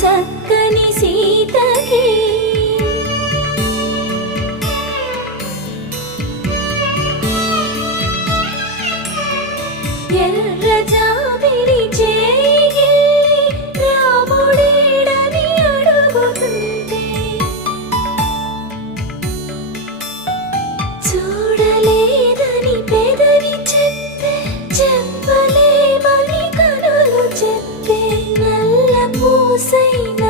చక్కని సీతకి ఎర్ర జాబిలి చేయి రాముడేడని అడుగుతుంటే చూడలేదని పెదవి చెప్పే చెప్పలేమని కనులు చెప్పే నల్ల పూసైన